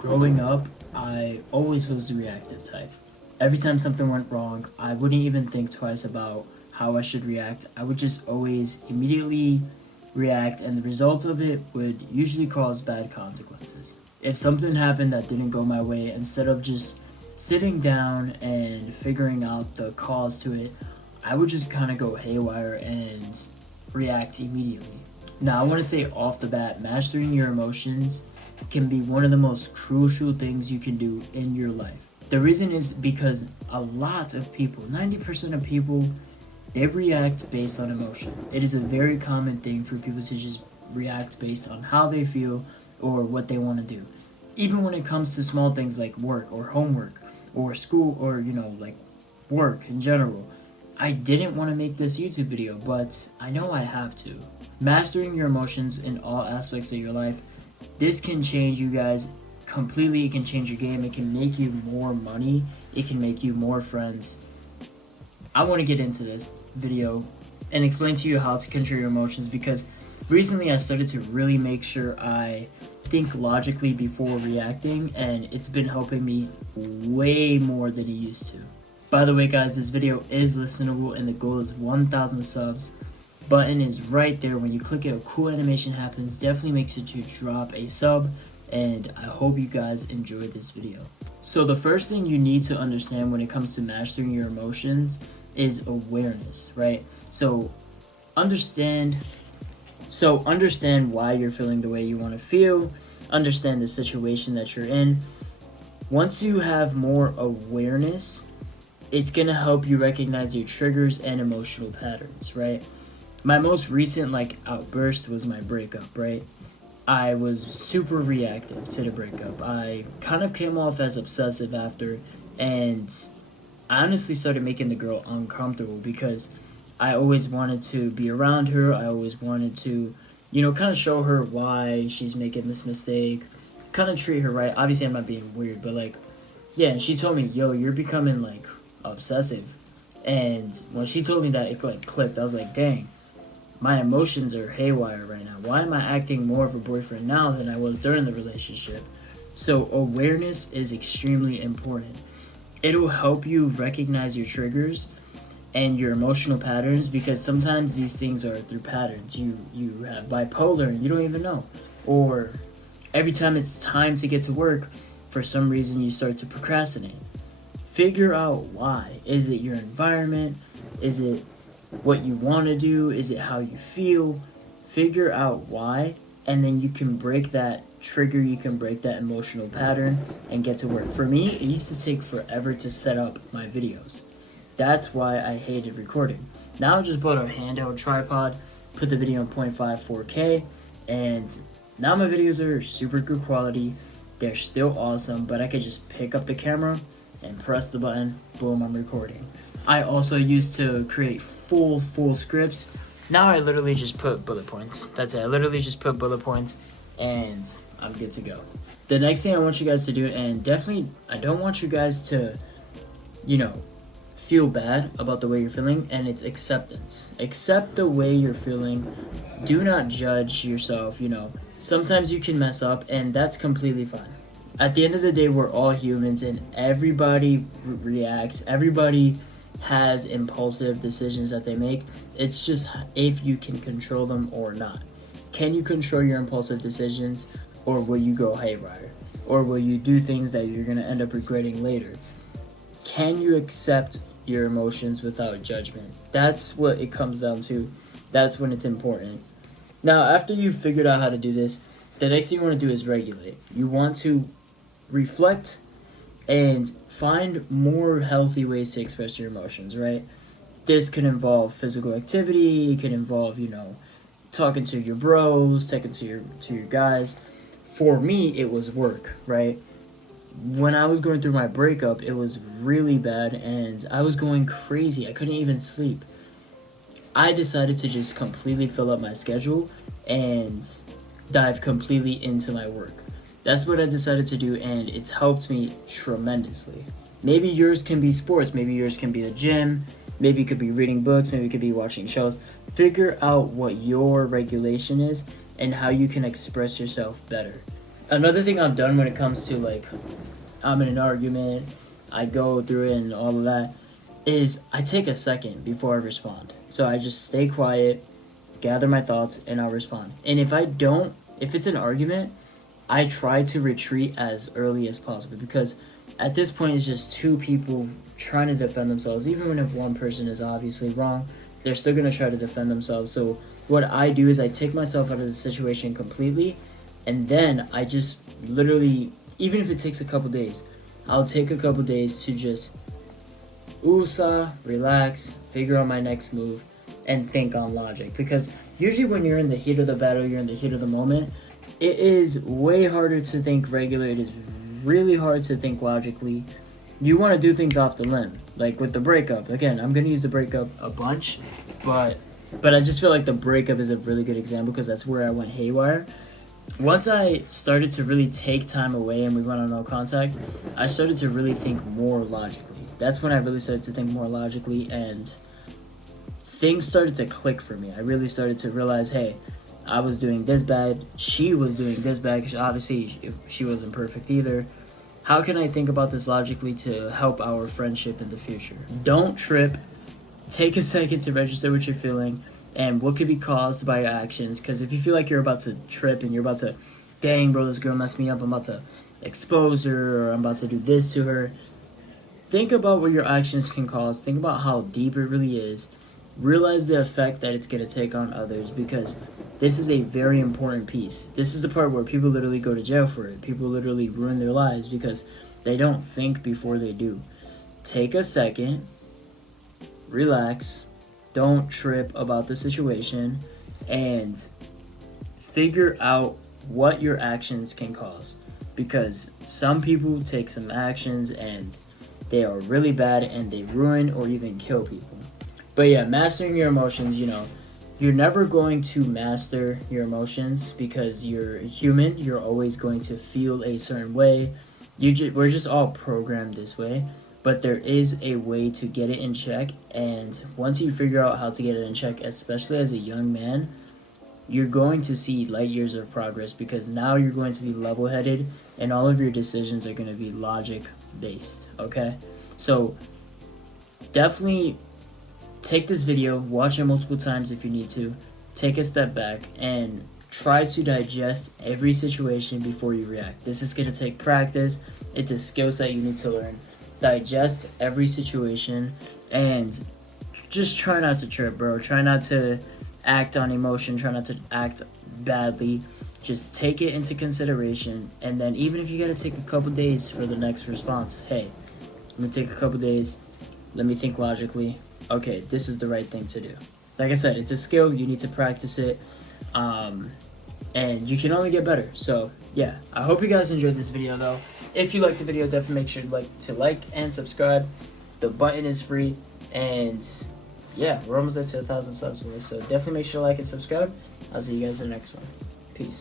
Growing up, I always was the reactive type. Every time something went wrong, I wouldn't even think twice about how I should react. I would just always immediately react, and the result of it would usually cause bad consequences. If something happened that didn't go my way, instead of just sitting down and figuring out the cause to it, I would just kind of go haywire and react immediately. Now, I want to say off the bat, mastering your emotions can be one of the most crucial things you can do in your life. The reason is because a lot of people, 90% of people, they react based on emotion. It is a very common thing for people to just react based on how they feel or what they want to do. Even when it comes to small things like work or homework or school or, like work in general. I didn't want to make this YouTube video, but I know I have to. Mastering your emotions in all aspects of your life, this can change you guys completely. It can change your game. It can make you more money. It can make you more friends. I want to get into this video and explain to you how to control your emotions, because recently I started to really make sure I think logically before reacting, and it's been helping me way more than it used to. By the way, guys, this video is listenable and the goal is 1,000 subs. Button is right there. When you click it, a cool animation happens. Definitely make sure to drop a sub, and I hope you guys enjoyed this video. So the first thing you need to understand when it comes to mastering your emotions is awareness, right? So understand why you're feeling the way you want to feel. Understand the situation that you're in. Once you have more awareness, it's going to help you recognize your triggers and emotional patterns, right? My most recent outburst was my breakup, right? I was super reactive to the breakup. I kind of came off as obsessive after, and I honestly started making the girl uncomfortable because I always wanted to be around her. I always wanted to, kind of show her why she's making this mistake, kind of treat her right. Obviously, I'm not being weird, but yeah, she told me, yo, you're becoming obsessive. And when she told me that, it clicked. I was like, dang, my emotions are haywire right now. Why am I acting more of a boyfriend now than I was during the relationship? So awareness is extremely important. It'll help you recognize your triggers and your emotional patterns, because sometimes these things are through patterns. You have bipolar and you don't even know. Or every time it's time to get to work, for some reason you start to procrastinate. Figure out why. Is it your environment? Is it what you want to do? Is it how you feel? Figure out why, and then you can break that trigger, you can break that emotional pattern and get to work. For me, it used to take forever to set up my videos. That's why I hated recording. Now I just bought a handheld tripod, put the video in 0.5 4K, and now my videos are super good quality. They're still awesome, but I could just pick up the camera and press the button, boom, I'm recording. I also used to create full scripts. Now I literally just put bullet points. That's it. I literally just put bullet points and I'm good to go. The next thing I want you guys to do, and definitely I don't want you guys to, feel bad about the way you're feeling, and it's acceptance. Accept the way you're feeling. Do not judge yourself, Sometimes you can mess up, and that's completely fine. At the end of the day, we're all humans, and everybody reacts. Everybody has impulsive decisions that they make. It's just if you can control them or not. Can you control your impulsive decisions, or will you go haywire? Or will you do things that you're going to end up regretting later? Can you accept your emotions without judgment? That's what it comes down to. That's when it's important. Now, after you've figured out how to do this, the next thing you want to do is regulate. You want to reflect and find more healthy ways to express your emotions, right? This could involve physical activity. It could involve, talking to your bros, talking to your guys. For me, it was work, right? When I was going through my breakup, it was really bad, and I was going crazy. I couldn't even sleep. I decided to just completely fill up my schedule and dive completely into my work. That's what I decided to do, and it's helped me tremendously. Maybe yours can be sports. Maybe yours can be the gym. Maybe it could be reading books. Maybe it could be watching shows. Figure out what your regulation is and how you can express yourself better. Another thing I've done when it comes to like I'm in an argument, I go through it and all of that, is I take a second before I respond. So I just stay quiet, gather my thoughts, and I'll respond. And if it's an argument, I try to retreat as early as possible, because at this point it's just two people trying to defend themselves. Even if one person is obviously wrong, they're still going to try to defend themselves. So what I do is I take myself out of the situation completely, and then I just literally, even if it takes a couple days, I'll take a couple days to just USA, relax, figure out my next move, and think on logic. Because usually when you're in the heat of the battle, you're in the heat of the moment, it is way harder to think regular. It is really hard to think logically. You want to do things off the limb. Like with the breakup. Again, I'm going to use the breakup a bunch, but I just feel like the breakup is a really good example because that's where I went haywire. Once I started to really take time away and we went on no contact, I started to really think more logically. That's when I really started to think more logically, and things started to click for me. I really started to realize, hey, I was doing this bad, she was doing this bad, because obviously she wasn't perfect either. How can I think about this logically to help our friendship in the future? Don't trip. Take a second to register what you're feeling and what could be caused by your actions. Because if you feel like you're about to trip and you're about to, dang, bro, this girl messed me up, I'm about to expose her, or I'm about to do this to her. Think about what your actions can cause. Think about how deep it really is. Realize the effect that it's going to take on others, because this is a very important piece. This is the part where people literally go to jail for it. People literally ruin their lives because they don't think before they do. Take a second, relax, don't trip about the situation, and figure out what your actions can cause. Because some people take some actions and they are really bad and they ruin or even kill people. But yeah, mastering your emotions, you're never going to master your emotions because you're human. You're always going to feel a certain way. We're just all programmed this way. But there is a way to get it in check. And once you figure out how to get it in check, especially as a young man, you're going to see light years of progress, because now you're going to be level-headed and all of your decisions are going to be logic-based, okay? So definitely take this video, watch it multiple times if you need to, take a step back, and try to digest every situation before you react. This is going to take practice. It's a skill set you need to learn. Digest every situation and just try not to trip, bro. Try not to act on emotion. Try not to act badly. Just take it into consideration, and then even if you got to take a couple days for the next response, hey, let me take a couple days. Let me think logically. Okay, this is the right thing to do. Like I said, it's a skill. You need to practice it. And you can only get better. So, yeah. I hope you guys enjoyed this video, though. If you liked the video, definitely make sure to like and subscribe. The button is free. And, yeah, we're almost at 1,000 subs, boys. So, definitely make sure to like and subscribe. I'll see you guys in the next one. Peace.